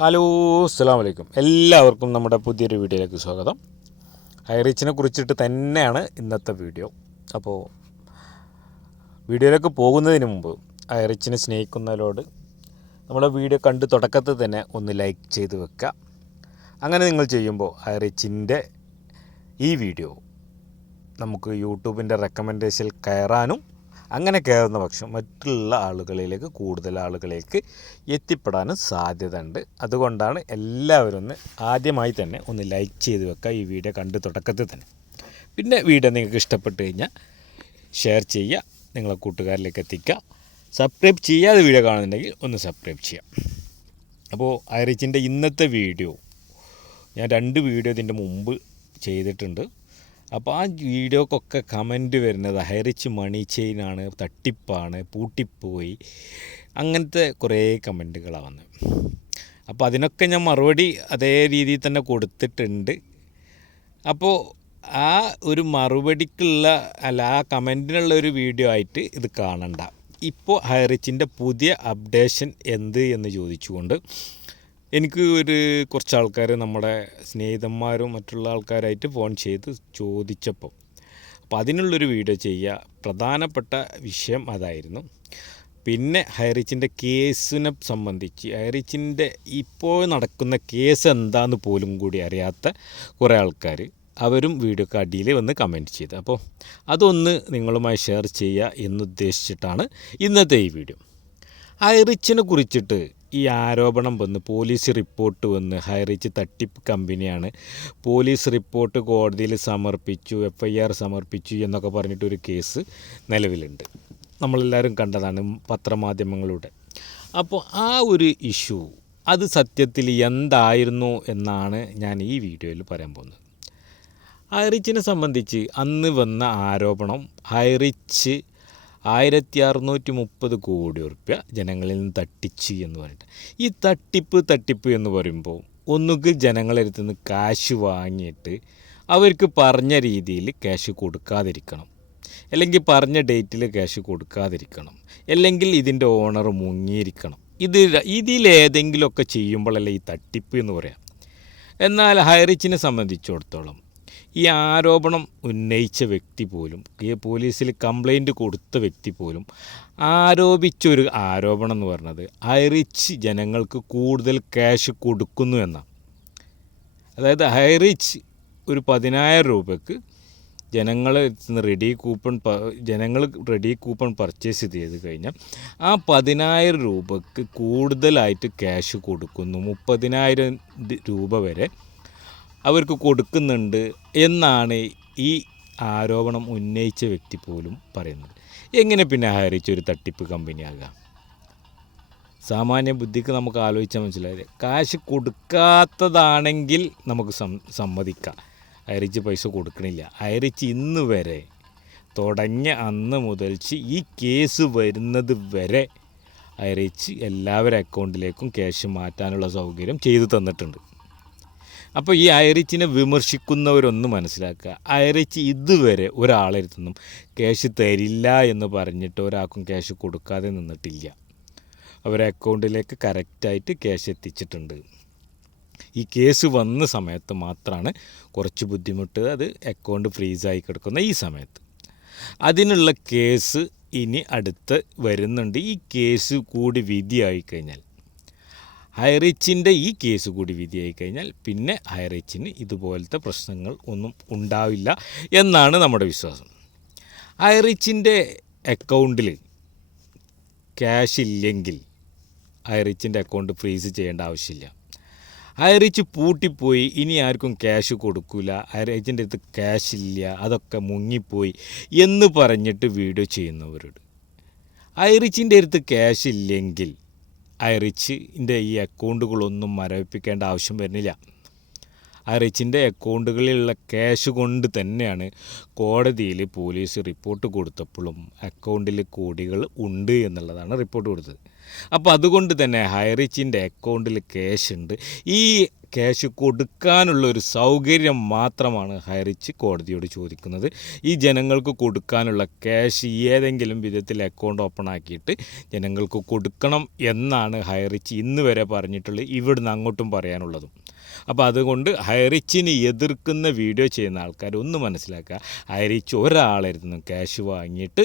Hello, അസ്സലാമു അലൈക്കും. എല്ലാവർക്കും നമ്മുടെ പുതിയൊരു വീഡിയോയിലേക്ക് സ്വാഗതം. ഹൈറിച്ചിനെ കുറിച്ചിട്ട് തന്നെയാണ് ഇന്നത്തെ വീഡിയോ. അപ്പോൾ വീഡിയോയിലേക്ക് പോകുന്നതിന് മുമ്പ് ഹൈറിച്ചിനെ സ്നേഹിക്കുന്നവരോട് നമ്മുടെ വീഡിയോ കണ്ട് തുടക്കത്തിൽ തന്നെ ഒന്ന് ലൈക്ക് ചെയ്ത് വെക്കുക. അങ്ങനെ നിങ്ങൾ ചെയ്യുമ്പോൾ ഹൈറിച്ചിൻ്റെ ഈ വീഡിയോ നമുക്ക് യൂട്യൂബിൻ്റെ റെക്കമെൻഡേഷനിൽ കയറാനും അങ്ങനെ കയറുന്ന പക്ഷം മറ്റുള്ള ആളുകളിലേക്ക് കൂടുതൽ ആളുകളിലേക്ക് എത്തിപ്പെടാനും സാധ്യത ഉണ്ട്. അതുകൊണ്ടാണ് എല്ലാവരും ആദ്യമായി തന്നെ ഒന്ന് ലൈക്ക് ചെയ്ത് വെക്കുക ഈ വീഡിയോ കണ്ട് തുടക്കത്തിൽ തന്നെ. പിന്നെ വീഡിയോ നിങ്ങൾക്ക് ഇഷ്ടപ്പെട്ട് കഴിഞ്ഞാൽ ഷെയർ ചെയ്യുക, നിങ്ങളെ കൂട്ടുകാരിലേക്ക് എത്തിക്കുക. സബ്സ്ക്രൈബ് ചെയ്യാതെ വീഡിയോ കാണുന്നുണ്ടെങ്കിൽ ഒന്ന് സബ്സ്ക്രൈബ് ചെയ്യാം. അപ്പോൾ ഹൈറിച്ചിൻ്റെ ഇന്നത്തെ വീഡിയോ ഞാൻ 2 വീഡിയോ ഇതിൻ്റെ മുമ്പ് ചെയ്തിട്ടുണ്ട്. അപ്പോൾ ആ വീഡിയോക്കൊക്കെ കമൻറ്റ് വരുന്നത് ഹൈറിച്ച് മണി ചെയിനാണ്, തട്ടിപ്പാണ്, പൂട്ടിപ്പോയി, അങ്ങനത്തെ കുറേ കമൻറ്റുകളാണ് വന്നത്. അപ്പോൾ അതിനൊക്കെ ഞാൻ മറുപടി അതേ രീതിയിൽ തന്നെ കൊടുത്തിട്ടുണ്ട്. അപ്പോൾ ആ ഒരു മറുപടിക്കുള്ള ആ കമൻറ്റിനുള്ള ഒരു വീഡിയോ ആയിട്ട് ഇത് കാണണ്ട. ഇപ്പോൾ ഹൈറിച്ചിൻ്റെ പുതിയ അപ്ഡേഷൻ എന്ത് എന്ന് ചോദിച്ചുകൊണ്ട് എനിക്ക് കുറച്ച് ആൾക്കാർ നമ്മുടെ സ്നേഹിതന്മാരും മറ്റുള്ള ആൾക്കാരായിട്ട് ഫോൺ ചെയ്ത് ചോദിച്ചപ്പോൾ അപ്പോൾ അതിനുള്ളൊരു വീഡിയോ ചെയ്യുക. പ്രധാനപ്പെട്ട വിഷയം അതായിരുന്നു. പിന്നെ ഹൈറിച്ചിൻ്റെ കേസിനെ സംബന്ധിച്ച് ഹൈറിച്ചിൻ്റെ ഇപ്പോൾ നടക്കുന്ന കേസ് എന്താണെന്ന് പോലും കൂടി അറിയാത്ത കുറേ ആൾക്കാർ അവരും വീഡിയോക്ക് അടിയിൽ വന്ന് കമൻറ്റ് ചെയ്ത്. അപ്പോൾ അതൊന്ന് നിങ്ങളുമായി ഷെയർ ചെയ്യുക എന്നുദ്ദേശിച്ചിട്ടാണ് ഇന്നത്തെ ഈ വീഡിയോ. ഹൈറിച്ചിനെ കുറിച്ചിട്ട് ഈ ആരോപണം വന്ന് പോലീസ് റിപ്പോർട്ട് വന്ന് ഹൈറിച്ച് തട്ടിപ്പ് കമ്പനിയാണ്, പോലീസ് റിപ്പോർട്ട് കോടതിയിൽ സമർപ്പിച്ചു, FIR സമർപ്പിച്ചു എന്നൊക്കെ പറഞ്ഞിട്ടൊരു കേസ് നിലവിലുണ്ട്. നമ്മളെല്ലാവരും കണ്ടതാണ് പത്രമാധ്യമങ്ങളുടെ. അപ്പോൾ ആ ഒരു ഇഷ്യൂ അത് സത്യത്തിൽ എന്തായിരുന്നു എന്നാണ് ഞാൻ ഈ വീഡിയോയിൽ പറയാൻ പോകുന്നത്. ഹൈറിച്ചിനെ സംബന്ധിച്ച് അന്ന് വന്ന ആരോപണം ഹൈറിച്ച് 1630 കോടി റുപ്യ ജനങ്ങളിൽ നിന്ന് തട്ടിച്ച് എന്ന് പറഞ്ഞിട്ട്. ഈ തട്ടിപ്പ് എന്ന് പറയുമ്പോൾ ഒന്നുകിൽ ജനങ്ങളടുത്ത് നിന്ന് കാശ് വാങ്ങിയിട്ട് അവർക്ക് പറഞ്ഞ രീതിയിൽ ക്യാഷ് കൊടുക്കാതിരിക്കണം, അല്ലെങ്കിൽ പറഞ്ഞ ഡേറ്റിൽ ക്യാഷ് കൊടുക്കാതിരിക്കണം, അല്ലെങ്കിൽ ഇതിൻ്റെ ഓണർ മുങ്ങിയിരിക്കണം. ഇതിലേതെങ്കിലുമൊക്കെ ചെയ്യുമ്പോഴല്ലേ ഈ തട്ടിപ്പ് എന്ന് പറയാം. എന്നാൽ ഹൈറിച്ചിനെ സംബന്ധിച്ചിടത്തോളം ഈ ആരോപണം ഉന്നയിച്ച വ്യക്തി പോലും, ഈ പോലീസിൽ കംപ്ലൈൻറ്റ് കൊടുത്ത വ്യക്തി പോലും ആരോപിച്ചൊരു ആരോപണം എന്ന് പറഞ്ഞത് ഹൈറിച്ച് ജനങ്ങൾക്ക് കൂടുതൽ ക്യാഷ് കൊടുക്കുന്നു എന്നാണ്. അതായത് ഹൈറിച്ച് ഒരു 10,000 രൂപയ്ക്ക് ജനങ്ങൾ റെഡി കൂപ്പൺ പർച്ചേസ് ചെയ്ത് കഴിഞ്ഞാൽ ആ 10,000 രൂപയ്ക്ക് കൂടുതലായിട്ട് ക്യാഷ് കൊടുക്കുന്നു, 30,000 രൂപ വരെ അവർക്ക് കൊടുക്കുന്നുണ്ട് എന്നാണ് ഈ ആരോപണം ഉന്നയിച്ച വ്യക്തി പോലും പറയുന്നത്. എങ്ങനെ പിന്നെ ഹൈറിച്ച് ഒരു തട്ടിപ്പ് കമ്പനിയാകാം? സാമാന്യ ബുദ്ധിക്ക് നമുക്ക് ആലോചിച്ചാൽ മനസ്സിലായത്. കാശ് കൊടുക്കാത്തതാണെങ്കിൽ നമുക്ക് സമ്മതിക്കാം, ഹൈറിച്ച് പൈസ കൊടുക്കണില്ല. ഹൈറിച്ച് ഇന്ന് വരെ തുടങ്ങിയ അന്ന് മുതൽ ഈ കേസ് വരുന്നത് വരെ ഹൈറിച്ച് എല്ലാവരുടെ അക്കൗണ്ടിലേക്കും ക്യാഷ് മാറ്റാനുള്ള സൗകര്യം ചെയ്തു തന്നിട്ടുണ്ട്. അപ്പോൾ ഈ ഹൈറിച്ചിനെ വിമർശിക്കുന്നവരൊന്ന് മനസ്സിലാക്കുക, ഹൈറിച്ച് ഇതുവരെ ഒരാളെടുത്തൊന്നും ക്യാഷ് തരില്ല എന്ന് പറഞ്ഞിട്ട് ഒരാൾക്കും ക്യാഷ് കൊടുക്കാതെ നിന്നിട്ടില്ല. അവരെ അക്കൗണ്ടിലേക്ക് കറക്റ്റായിട്ട് ക്യാഷ് എത്തിച്ചിട്ടുണ്ട്. ഈ കേസ് വന്ന സമയത്ത് മാത്രമാണ് കുറച്ച് ബുദ്ധിമുട്ട്, അത് അക്കൗണ്ട് ഫ്രീസായി കിടക്കുന്ന ഈ സമയത്ത്. അതിനുള്ള കേസ് ഇനി അടുത്ത് വരുന്നുണ്ട്. ഈ കേസ് കൂടി വിധിയായി കഴിഞ്ഞാൽ, ഹൈറിച്ചിൻ്റെ ഈ കേസ് കൂടി വിധിയായി കഴിഞ്ഞാൽ പിന്നെ ഹൈറിച്ചിന് ഇതുപോലത്തെ പ്രശ്നങ്ങൾ ഒന്നും ഉണ്ടാവില്ല എന്നാണ് നമ്മുടെ വിശ്വാസം. ഹൈറിച്ചിൻ്റെ അക്കൗണ്ടിൽ ക്യാഷ് ഇല്ലെങ്കിൽ ഹൈറിച്ചിൻ്റെ അക്കൗണ്ട് ഫ്രീസ് ചെയ്യേണ്ട ആവശ്യമില്ല. ഹൈറിച്ച് പൂട്ടിപ്പോയി, ഇനി ആർക്കും ക്യാഷ് കൊടുക്കില്ല, ഹൈറിച്ചിൻ്റെ അടുത്ത് ക്യാഷ് ഇല്ല, അതൊക്കെ മുങ്ങിപ്പോയി എന്ന് പറഞ്ഞിട്ട് വീഡിയോ ചെയ്യുന്നവരോട്, ഹൈറിച്ചിൻ്റെ അടുത്ത് ക്യാഷ് ഇല്ലെങ്കിൽ ഹൈറിച്ചിൻ്റെ ഈ അക്കൗണ്ടുകളൊന്നും മരവിപ്പിക്കേണ്ട ആവശ്യം വരുന്നില്ല. ഹൈറിച്ചിൻ്റെ അക്കൗണ്ടുകളിലുള്ള ക്യാഷ് കൊണ്ട് തന്നെയാണ് കോടതിയിൽ പോലീസ് റിപ്പോർട്ട് കൊടുത്തപ്പോഴും അക്കൗണ്ടിൽ കോടികൾ ഉണ്ട് എന്നുള്ളതാണ് റിപ്പോർട്ട് കൊടുത്തത്. അപ്പോൾ അതുകൊണ്ട് തന്നെ ഹൈറിച്ചിൻ്റെ അക്കൗണ്ടിൽ ക്യാഷ് ഉണ്ട്. ഈ ക്യാഷ് കൊടുക്കാനുള്ള ഒരു സൗകര്യം മാത്രമാണ് ഹൈറിച്ച് കോടതിയോട് ചോദിക്കുന്നത്. ഈ ജനങ്ങൾക്ക് കൊടുക്കാനുള്ള ക്യാഷ് ഏതെങ്കിലും വിധത്തിൽ അക്കൗണ്ട് ഓപ്പൺ ആക്കിയിട്ട് ജനങ്ങൾക്ക് കൊടുക്കണം എന്നാണ് ഹൈറിച്ച് ഇന്ന് വരെ പറഞ്ഞിട്ടുള്ളത്, ഇവിടുന്ന് അങ്ങോട്ടും പറയാനുള്ളതും. അപ്പോൾ അതുകൊണ്ട് ഹൈറിച്ചിനെ എതിർക്കുന്ന വീഡിയോ ചെയ്യുന്ന ആൾക്കാർ ഒന്ന് മനസ്സിലാക്കുക, ഹൈറിച്ച് ഒരാളായിരുന്നു ക്യാഷ് വാങ്ങിയിട്ട്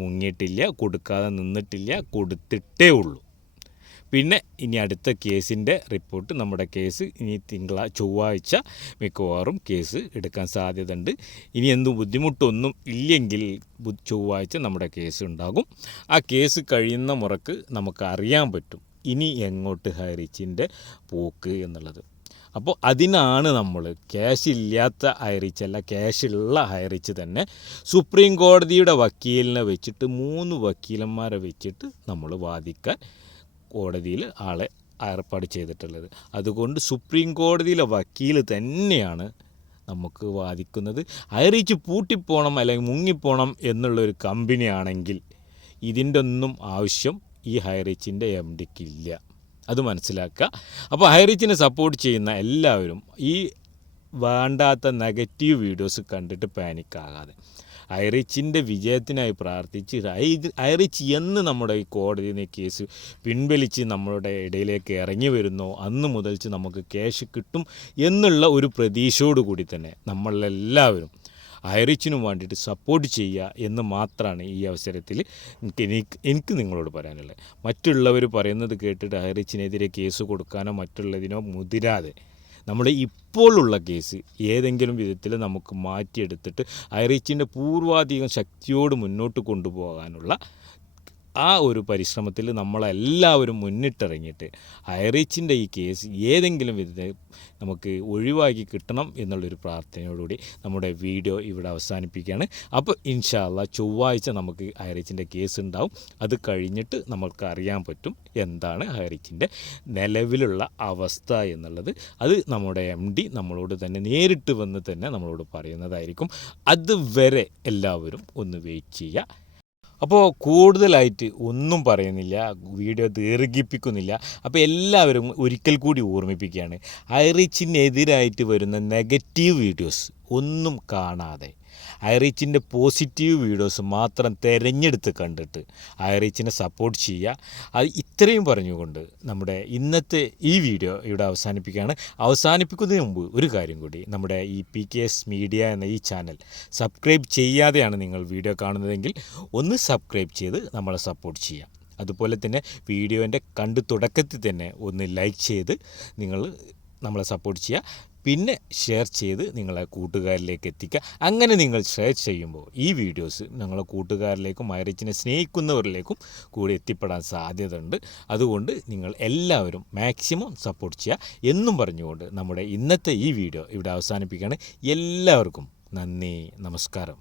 മുങ്ങിയിട്ടില്ല, കൊടുക്കാതെ നിന്നിട്ടില്ല, കൊടുത്തിട്ടേ ഉള്ളൂ. പിന്നെ ഇനി അടുത്ത കേസിൻ്റെ റിപ്പോർട്ട്, നമ്മുടെ കേസ് ഇനി ചൊവ്വാഴ്ച മിക്കവാറും കേസ് എടുക്കാൻ സാധ്യതയുണ്ട്. ഇനി എന്തും ബുദ്ധിമുട്ടൊന്നും ഇല്ലെങ്കിൽ ചൊവ്വാഴ്ച നമ്മുടെ കേസ് ഉണ്ടാകും. ആ കേസ് കഴിയുന്ന മുറക്ക് നമുക്ക് അറിയാൻ പറ്റും ഇനി എങ്ങോട്ട് ഹൈറിച്ചിൻ്റെ പോക്ക് എന്നുള്ളത്. അപ്പോൾ അതിനാണ് നമ്മൾ ക്യാഷ് ഇല്ലാത്ത ഹൈറിച്ചല്ല, ക്യാഷുള്ള ഹൈറിച്ച് തന്നെ സുപ്രീം കോടതിയുടെ വക്കീലിനെ വെച്ചിട്ട് 3 വക്കീലന്മാരെ വെച്ചിട്ട് നമ്മൾ വാദിക്കാൻ കോടതിയിൽ ആളെ ഏർപ്പാട് ചെയ്തിട്ടുള്ളത്. അതുകൊണ്ട് സുപ്രീം കോടതിയിലെ വക്കീൽ തന്നെയാണ് നമുക്ക് വാദിക്കുന്നത്. ഹൈറിച്ച് പൂട്ടിപ്പോണം അല്ലെങ്കിൽ മുങ്ങിപ്പോണം എന്നുള്ളൊരു കമ്പനിയാണെങ്കിൽ ഇതിൻ്റെ ഒന്നും ആവശ്യം ഈ ഹൈറിച്ചിൻ്റെ MDക്കില്ല, അത് മനസ്സിലാക്കുക. അപ്പോൾ ഹൈറിച്ചിനെ സപ്പോർട്ട് ചെയ്യുന്ന എല്ലാവരും ഈ വേണ്ടാത്ത നെഗറ്റീവ് വീഡിയോസ് കണ്ടിട്ട് പാനിക്കാകാതെ ഹൈറിച്ചിൻ്റെ വിജയത്തിനായി പ്രാർത്ഥിച്ച് ഹൈറിച്ച് എന്ന് നമ്മുടെ ഈ കോടതിയിൽ നിന്ന് കേസ് പിൻവലിച്ച് നമ്മളുടെ ഇടയിലേക്ക് ഇറങ്ങി വരുന്നോ അന്ന് മുതൽച്ച് നമുക്ക് ക്യാഷ് കിട്ടും എന്നുള്ള ഒരു പ്രതീക്ഷയോടുകൂടി തന്നെ നമ്മളെല്ലാവരും ഹൈറിച്ചിനും വേണ്ടിയിട്ട് സപ്പോർട്ട് ചെയ്യുക എന്ന് മാത്രമാണ് ഈ അവസരത്തിൽ എനിക്ക് നിങ്ങളോട് പറയാനുള്ളത്. മറ്റുള്ളവർ പറയുന്നത് കേട്ടിട്ട് ഹൈറിച്ചിനെതിരെ കേസ് കൊടുക്കാനോ മറ്റുള്ളതിനോ മുതിരാതെ നമ്മുടെ ഇപ്പോഴുള്ള കേസ് ഏതെങ്കിലും വിധത്തിൽ നമുക്ക് മാറ്റിയെടുത്തിട്ട് ഹൈറിച്ചിൻ്റെ പൂർവാധികം ശക്തിയോട് മുന്നോട്ട് കൊണ്ടുപോകാനുള്ള ആ ഒരു പരിശ്രമത്തിൽ നമ്മളെല്ലാവരും മുന്നിട്ടിറങ്ങിയിട്ട് ഹൈറിച്ചിൻ്റെ ഈ കേസ് ഏതെങ്കിലും വിധത്തിൽ നമുക്ക് ഒഴിവാക്കി കിട്ടണം എന്നുള്ളൊരു പ്രാർത്ഥനയോടുകൂടി നമ്മുടെ വീഡിയോ ഇവിടെ അവസാനിപ്പിക്കുകയാണ്. അപ്പോൾ ഇൻഷാ അല്ലാഹ് ചൊവ്വാഴ്ച നമുക്ക് ഹൈറിച്ചിൻ്റെ കേസ് ഉണ്ടാവും. അത് കഴിഞ്ഞിട്ട് നമുക്ക് അറിയാൻ പറ്റും എന്താണ് ഹൈറിച്ചിൻ്റെ നിലവിലുള്ള അവസ്ഥ എന്നുള്ളത്. അത് നമ്മുടെ MD നമ്മളോട് തന്നെ നേരിട്ട് വന്ന് തന്നെ നമ്മളോട് പറയുന്നതായിരിക്കും. അതുവരെ എല്ലാവരും ഒന്ന് വെയിറ്റ് ചെയ്യുക. അപ്പോൾ കൂടുതലായിട്ട് ഒന്നും പറയുന്നില്ല, വീഡിയോ ദീർഘിപ്പിക്കുന്നില്ല. അപ്പോൾ എല്ലാവരും ഒരിക്കൽ കൂടി ഓർമ്മിപ്പിക്കുകയാണ്, ഹൈറിച്ചിനെതിരായിട്ട് വരുന്ന നെഗറ്റീവ് വീഡിയോസ് ഒന്നും കാണാതെ ഹൈറിച്ചിൻ്റെ പോസിറ്റീവ് വീഡിയോസ് മാത്രം തിരഞ്ഞെടുത്ത് കണ്ടിട്ട് ഹൈറിച്ചിനെ സപ്പോർട്ട് ചെയ്യുക. അത് ഇത്രയും പറഞ്ഞുകൊണ്ട് നമ്മുടെ ഇന്നത്തെ ഈ വീഡിയോ ഇവിടെ അവസാനിപ്പിക്കുകയാണ്. അവസാനിപ്പിക്കുന്നതിന് മുമ്പ് ഒരു കാര്യം കൂടി, നമ്മുടെ ഈ PKS മീഡിയ എന്ന ഈ ചാനൽ സബ്സ്ക്രൈബ് ചെയ്യാതെയാണ് നിങ്ങൾ വീഡിയോ കാണുന്നതെങ്കിൽ ഒന്ന് സബ്സ്ക്രൈബ് ചെയ്ത് നമ്മളെ സപ്പോർട്ട് ചെയ്യുക. അതുപോലെ തന്നെ വീഡിയോൻ്റെ തുടക്കത്തിൽ തന്നെ ഒന്ന് ലൈക്ക് ചെയ്ത് നിങ്ങൾ നമ്മളെ സപ്പോർട്ട് ചെയ്യുക. പിന്നെ ഷെയർ ചെയ്ത് നിങ്ങളെ കൂട്ടുകാരിലേക്ക് എത്തിക്കുക. അങ്ങനെ നിങ്ങൾ ഷെയർ ചെയ്യുമ്പോൾ ഈ വീഡിയോസ് നിങ്ങളെ കൂട്ടുകാരിലേക്കും ഹൈറിച്ചിനെ സ്നേഹിക്കുന്നവരിലേക്കും കൂടി എത്തിപ്പെടാൻ സാധ്യതയുണ്ട്. അതുകൊണ്ട് നിങ്ങൾ എല്ലാവരും മാക്സിമം സപ്പോർട്ട് ചെയ്യുക എന്നും പറഞ്ഞുകൊണ്ട് നമ്മുടെ ഇന്നത്തെ ഈ വീഡിയോ ഇവിടെ അവസാനിപ്പിക്കുകയാണ്. എല്ലാവർക്കും നന്ദി, നമസ്കാരം.